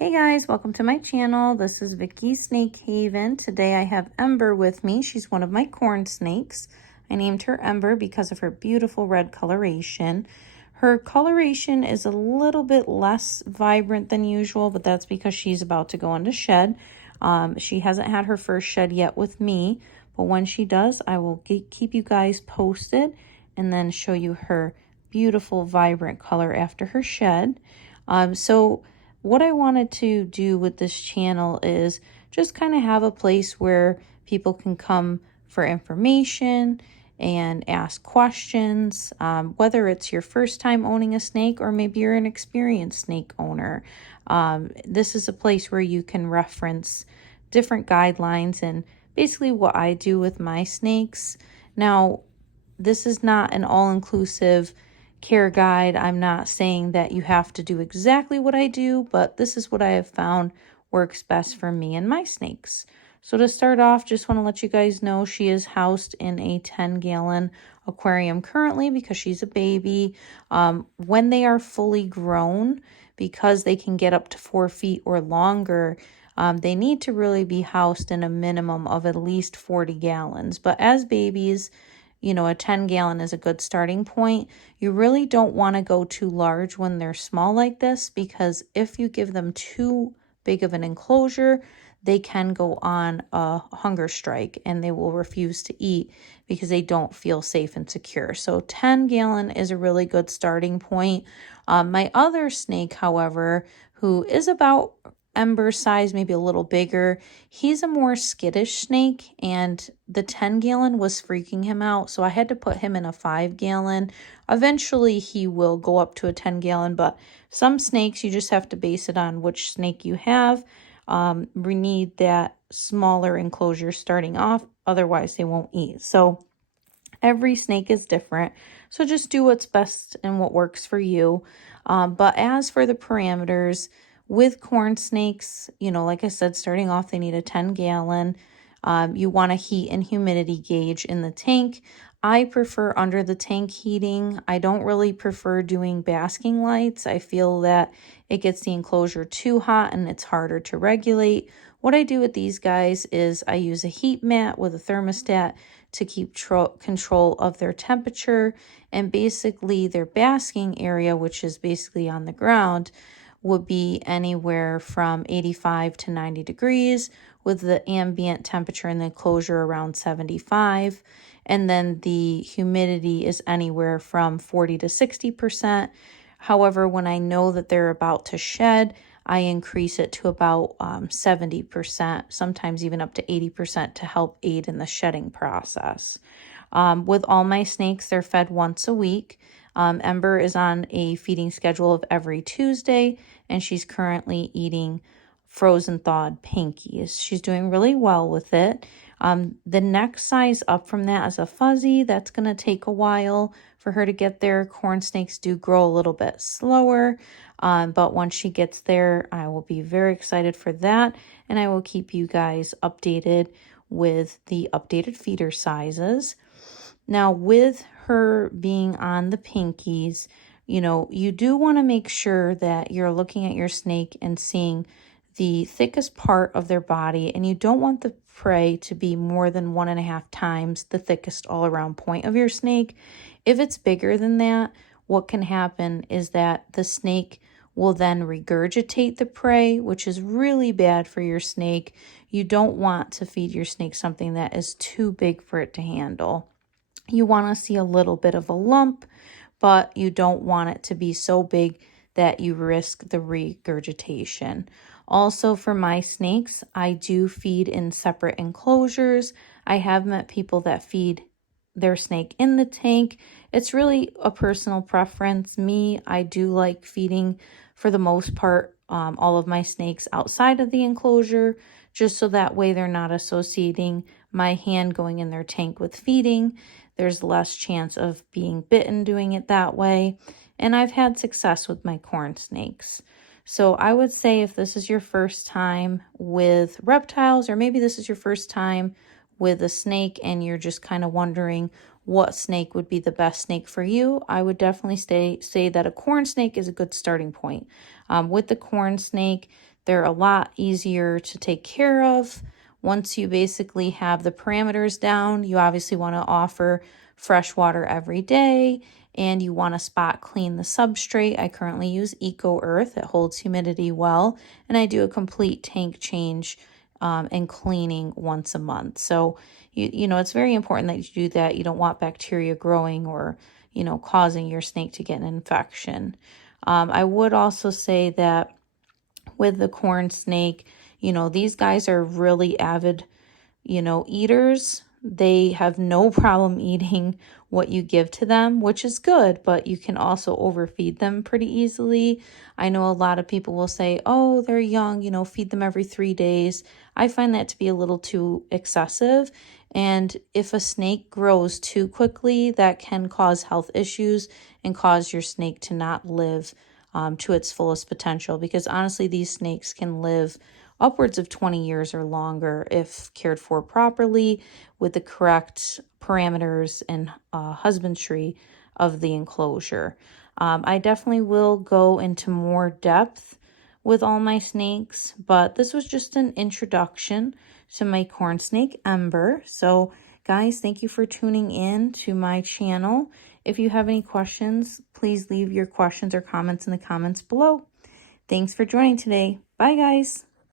Hey guys, welcome to my channel. This is Vicky Snake Haven. Today I have Ember with me. She's one of my corn snakes. I named her Ember because of her beautiful red coloration. Her coloration is a little bit less vibrant than usual, but that's because she's about to go into shed. She hasn't had her first shed yet with me, but when she does, I will keep you guys posted and then show you her beautiful vibrant color after her shed. What I wanted to do with this channel is just kind of have a place where people can come for information and ask questions, whether it's your first time owning a snake or maybe you're an experienced snake owner. This is a place where you can reference different guidelines and basically what I do with my snakes. Now, this is not an all-inclusive care guide. I'm not saying that you have to do exactly what I do, but this is what I have found works best for me and my snakes. So to start off, just want to let you guys know she is housed in a 10-gallon aquarium currently because she's a baby. When they are fully grown, because they can get up to 4 feet or longer, they need to really be housed in a minimum of at least 40 gallons. But as babies, you know, a 10-gallon is a good starting point. You really don't want to go too large when they're small like this, because if you give them too big of an enclosure, they can go on a hunger strike and they will refuse to eat because they don't feel safe and secure. So 10-gallon is a really good starting point. My other snake, however, who is about Ember size, maybe a little bigger, he's a more skittish snake, and the 10-gallon was freaking him out, so I had to put him in a 5-gallon. Eventually he will go up to a 10-gallon, but some snakes you just have to base it on which snake you have. We need that smaller enclosure starting off, otherwise they won't eat. So every snake is different, so just do what's best and what works for you. But as for the parameters, with corn snakes, you know, like I said, starting off, they need a 10-gallon. You want a heat and humidity gauge in the tank. I prefer under the tank heating. I don't really prefer doing basking lights. I feel that it gets the enclosure too hot and it's harder to regulate. What I do with these guys is I use a heat mat with a thermostat to keep control of their temperature, and basically their basking area, which is basically on the ground, would be anywhere from 85 to 90 degrees with the ambient temperature in the enclosure around 75. And then the humidity is anywhere from 40 to 60%. However, when I know that they're about to shed, I increase it to about 70%, sometimes even up to 80% to help aid in the shedding process. With all my snakes, they're fed once a week. Ember is on a feeding schedule of every Tuesday, and she's currently eating frozen thawed pinkies. She's doing really well with it. The next size up from that is a fuzzy. That's going to take a while for her to get there. Corn snakes do grow a little bit slower, but once she gets there, I will be very excited for that, and I will keep you guys updated with the updated feeder sizes. Now, with her being on the pinkies, you know, you do want to make sure that you're looking at your snake and seeing the thickest part of their body, and you don't want the prey to be more than 1.5 times the thickest all around point of your snake. If it's bigger than that, what can happen is that the snake will then regurgitate the prey, which is really bad for your snake. You don't want to feed your snake something that is too big for it to handle. You want to see a little bit of a lump, but you don't want it to be so big that you risk the regurgitation. Also, for my snakes, I do feed in separate enclosures. I have met people that feed their snake in the tank. It's really a personal preference. Me, I do like feeding, for the most part, all of my snakes outside of the enclosure, just so that way they're not associating my hand going in their tank with feeding. There's less chance of being bitten doing it that way. And I've had success with my corn snakes. So I would say if this is your first time with reptiles, or maybe this is your first time with a snake and you're just kind of wondering what snake would be the best snake for you, I would definitely say that a corn snake is a good starting point. With the corn snake, They're a lot easier to take care of. Once you basically have the parameters down, you obviously want to offer fresh water every day, and you want to spot clean the substrate. I currently use Eco Earth. It holds humidity well, and I do a complete tank change and cleaning once a month. So, you know, it's very important that you do that. You don't want bacteria growing or, you know, causing your snake to get an infection. I would also say that with the corn snake, you know, these guys are really avid, you know, eaters. They have no problem eating what you give to them, which is good, but you can also overfeed them pretty easily. I know a lot of people will say, oh, they're young, you know, feed them every 3 days. I find that to be a little too excessive. And if a snake grows too quickly, that can cause health issues and cause your snake to not live to its fullest potential, because honestly, these snakes can live upwards of 20 years or longer if cared for properly with the correct parameters and husbandry of the enclosure. I definitely will go into more depth with all my snakes, but this was just an introduction to my corn snake Ember. So guys, thank you for tuning in to my channel. If you have any questions, please leave your questions or comments in the comments below. Thanks for joining today. Bye guys.